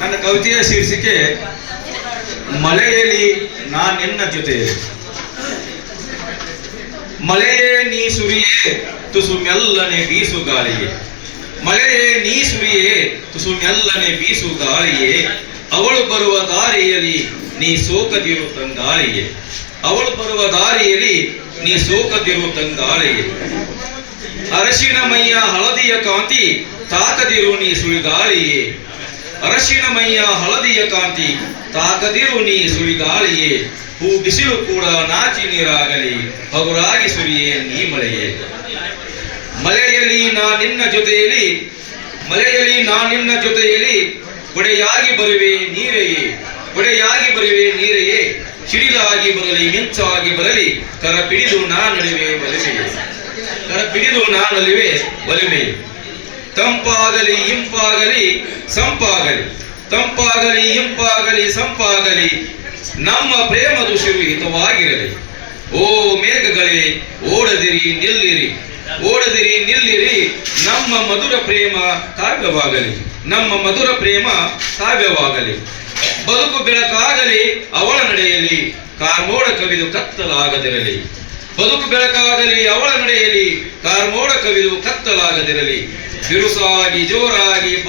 ನನ್ನ ಕವಿತೆಯ ಶೀರ್ಷಿಕೆ ಮಳೆಯಲ್ಲಿ ನಾನೆನ್ನ ಜೊತೆ. ಮಳೆಯೇ ನೀ ಸುರಿಯೇ, ತುಸು ಮೆಲ್ಲನೆ ಬೀಸು ಗಾಳಿಯೇ. ಮಳೆಯೇ ನೀ ಸುರಿಯೇ, ತುಸು ಮೆಲ್ಲನೆ ಬೀಸು ಗಾಳಿಯೇ. ಅವಳು ಬರುವ ದಾರಿಯಲ್ಲಿ ನೀ ಸೋಕದಿರು ತಂಗಾಳಿಯೇ. ಅವಳು ಬರುವ ದಾರಿಯಲ್ಲಿ ನೀ ಸೋಕದಿರು ತಂಗಾಳಿಯೇ. ಅರಶಿನ ಮೈಯ ಹಳದಿಯ ಕಾಂತಿ ತಾಕದಿರು ನೀ ಸುಳಿಗಾಳಿಯೇ. ಅರಶಿನ ಮೈಯ ಹಳದಿಯ ಕಾಂತಿ, ತಾಕದಿರು ನೀ ಸುಳಿಗಾಳಿಯೇ, ಹೂ ಬಿಸಿಲು ಕೂಡ ನಾಚಿ ನೀರಾಗಲಿ, ಹಗುರಾಗಿ ಸುರಿಯೇ ನೀ ಮಳೆಯೇ. ಮಲೆಯಲ್ಲಿ ನಾ ನಿನ್ನ ಜೊತೆಯಲ್ಲಿ ಮಲೆಯಲ್ಲಿ ನಾ ನಿನ್ನ ಜೊತೆಯಲ್ಲಿ ಕೊಡೆಯಾಗಿ ಬರುವೆ ನೀರೆಯೇ ಕೊಡೆಯಾಗಿ ಬರುವೆ ನೀರೆಯೇ ಸಿಡಿಲಾಗಿ ಬರಲಿ, ಮಿಂಚಾಗಿ ಬರಲಿ ಕರ ಪಿಡಿದು ನಾ ನಡುವೆ ಬಲಿಮೆಯೇ ಕರ ಪಿಡಿದು ನಾ ನಲಿವೆ ಒಲಿಮೆಯೇ ತಂಪಾಗಲಿ, ಇಂಪಾಗಲಿ ಸಂಪಾಗಲಿ, ತಂಪಾಗಲಿ, ಇಂಪಾಗಲಿ, ಸಂಪಾಗಲಿ, ನಮ್ಮ ಪ್ರೇಮ ಋಷಿಯು ಓ ಮೇಘಗಳೇ, ಓಡದಿರಿ, ನಿಲ್ಲಿರಿ. ಓಡದಿರಿ, ನಿಲ್ಲಿರಿ, ನಮ್ಮ ಮಧುರ ಪ್ರೇಮ ಕಾವ್ಯವಾಗಲಿ. ನಮ್ಮ ಮಧುರ ಪ್ರೇಮ ಕಾವ್ಯವಾಗಲಿ. ಬದುಕು ಬೆಳಕಾಗಲಿ, ಅವಳ ನಡೆಯಲಿ. ಕಾರ್ಮೋಡ ಕವಿದು ಕತ್ತಲಾಗದಿರಲಿ. ಬದುಕು ಬೆಳಕಾಗಲಿ, ಅವಳ ನಡೆಯಲಿ. ಕಾರ್ಮೋಡ ಕವಿದು ಕತ್ತಲಾಗದಿರಲಿ. ಬಿರುಸಾಗಿ, ಜೋರಾಗಿ